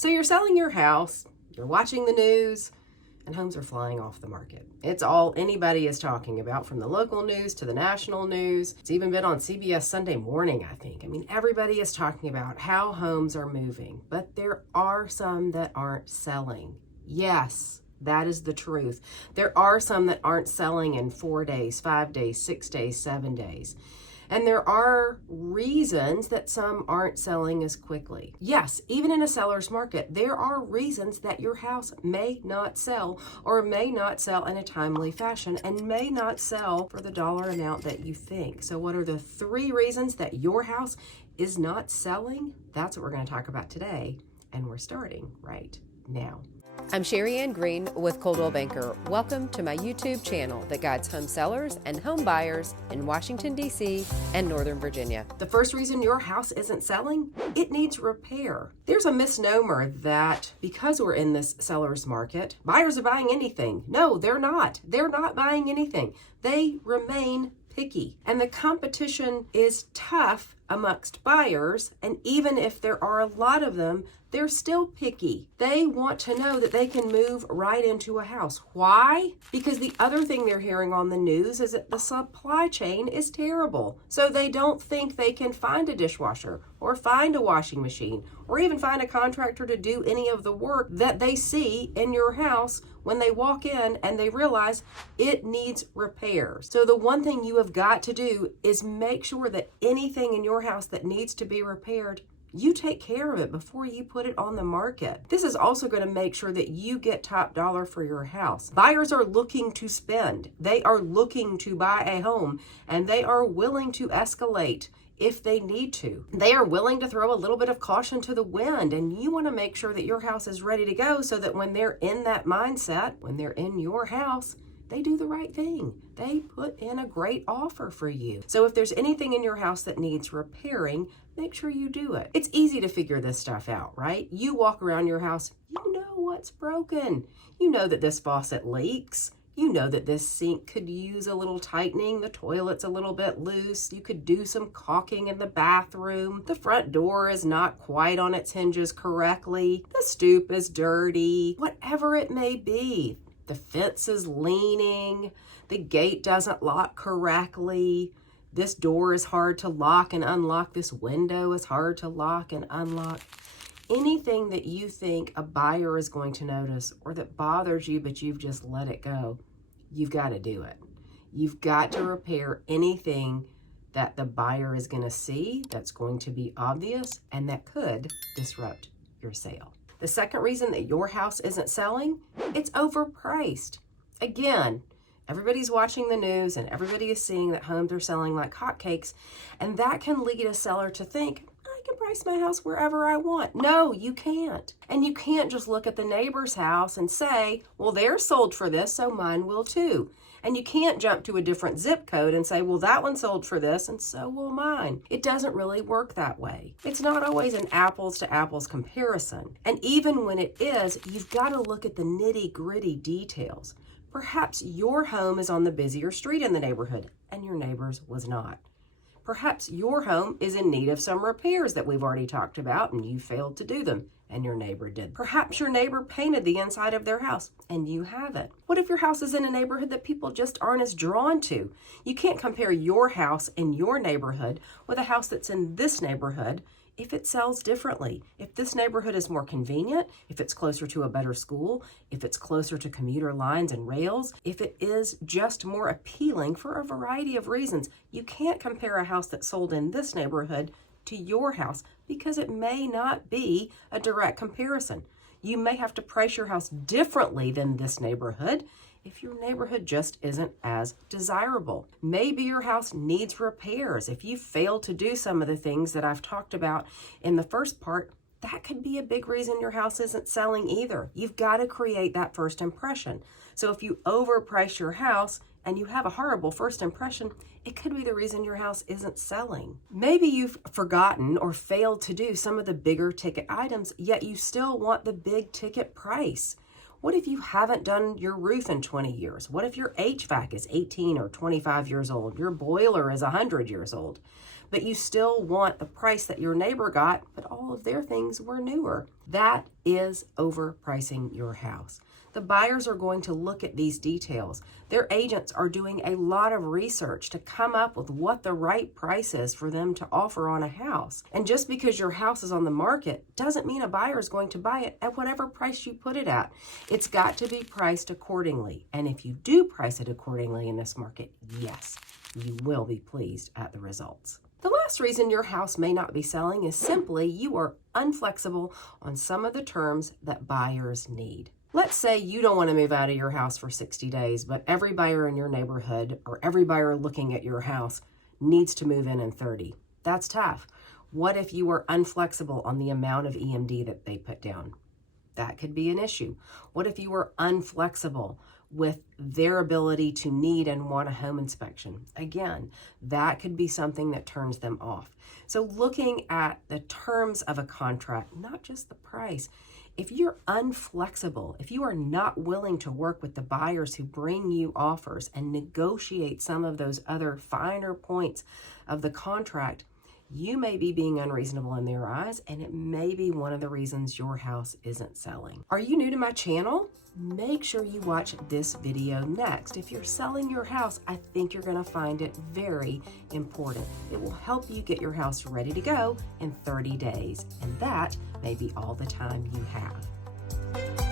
So you're selling your house, you're watching the news, and homes are flying off the market. It's all anybody is talking about, from the local news to the national news. It's even been on CBS Sunday Morning, I think. I mean, everybody is talking about how homes are moving, but there are some that aren't selling. Yes, that is the truth. There are some that aren't selling in 4 days, 5 days, 6 days, 7 days. And there are reasons that some aren't selling as quickly. Yes, even in a seller's market, there are reasons that your house may not sell, or may not sell in a timely fashion, and may not sell for the dollar amount that you think. So what are the 3 reasons that your house is not selling? That's what we're going to talk about today, and we're starting right now. I'm Sherri Green with Coldwell Banker. Welcome to my YouTube channel that guides home sellers and home buyers in Washington, D.C. and Northern Virginia. The first reason your house isn't selling, it needs repair. There's a misnomer that because we're in this seller's market, buyers are buying anything. No, they're not. They're not buying anything. They remain picky. And the competition is tough amongst buyers, and even if there are a lot of them, they're still picky. They want to know that they can move right into a house. Why? Because the other thing they're hearing on the news is that the supply chain is terrible. So they don't think they can find a dishwasher or find a washing machine or even find a contractor to do any of the work that they see in your house when they walk in and they realize it needs repairs. So the one thing you have got to do is make sure that anything in your house that needs to be repaired, you take care of it before you put it on the market. This is also going to make sure that you get top dollar for your house. Buyers are looking to spend. They are looking to buy a home, and they are willing to escalate if they need to. They are willing to throw a little bit of caution to the wind, and you want to make sure that your house is ready to go so that when they're in that mindset, when they're in your house, they do the right thing. They put in a great offer for you. So if there's anything in your house that needs repairing, make sure you do it. It's easy to figure this stuff out, right? You walk around your house, you know what's broken. You know that this faucet leaks. You know that this sink could use a little tightening. The toilet's a little bit loose. You could do some caulking in the bathroom. The front door is not quite on its hinges correctly. The stoop is dirty. Whatever it may be. The fence is leaning. The gate doesn't lock correctly. This door is hard to lock and unlock. This window is hard to lock and unlock. Anything that you think a buyer is going to notice or that bothers you, but you've just let it go, you've got to do it. You've got to repair anything that the buyer is going to see that's going to be obvious and that could disrupt your sale. The second reason that your house isn't selling, it's overpriced. Again, everybody's watching the news and everybody is seeing that homes are selling like hotcakes, and that can lead a seller to think, I can price my house wherever I want. No, you can't. And you can't just look at the neighbor's house and say, well, they're sold for this, so mine will too. And you can't jump to a different zip code and say, well, that one sold for this and so will mine. It doesn't really work that way. It's not always an apples to apples comparison. And even when it is, you've got to look at the nitty-gritty details. Perhaps your home is on the busier street in the neighborhood and your neighbor's was not. Perhaps your home is in need of some repairs that we've already talked about and you failed to do them and your neighbor did. Perhaps your neighbor painted the inside of their house and you haven't. What if your house is in a neighborhood that people just aren't as drawn to? You can't compare your house in your neighborhood with a house that's in this neighborhood if it sells differently. If this neighborhood is more convenient, if it's closer to a better school, if it's closer to commuter lines and rails, if it is just more appealing for a variety of reasons, you can't compare a house that's sold in this neighborhood to your house because it may not be a direct comparison. You may have to price your house differently than this neighborhood if your neighborhood just isn't as desirable. Maybe your house needs repairs. If you fail to do some of the things that I've talked about in the first part, that could be a big reason your house isn't selling either. You've got to create that first impression. So if you overprice your house and you have a horrible first impression, it could be the reason your house isn't selling. Maybe you've forgotten or failed to do some of the bigger ticket items, yet you still want the big ticket price. What if you haven't done your roof in 20 years? What if your HVAC is 18 or 25 years old? Your boiler is 100 years old, but you still want the price that your neighbor got, but all of their things were newer. That is overpricing your house. The buyers are going to look at these details. Their agents are doing a lot of research to come up with what the right price is for them to offer on a house. And just because your house is on the market doesn't mean a buyer is going to buy it at whatever price you put it at. It's got to be priced accordingly. And if you do price it accordingly in this market, yes, you will be pleased at the results. The last reason your house may not be selling is simply you are unflexible on some of the terms that buyers need. Let's say you don't want to move out of your house for 60 days, but every buyer in your neighborhood or every buyer looking at your house needs to move in 30. That's tough. What if you were unflexible on the amount of EMD that they put down? That could be an issue. What if you were unflexible with their ability to need and want a home inspection? Again, that could be something that turns them off. So looking at the terms of a contract, not just the price. If you're unflexible, if you are not willing to work with the buyers who bring you offers and negotiate some of those other finer points of the contract, you may be being unreasonable in their eyes, and it may be one of the reasons your house isn't selling. Are you new to my channel? Make sure you watch this video next. If you're selling your house, I think you're going to find it very important. It will help you get your house ready to go in 30 days, and that may be all the time you have.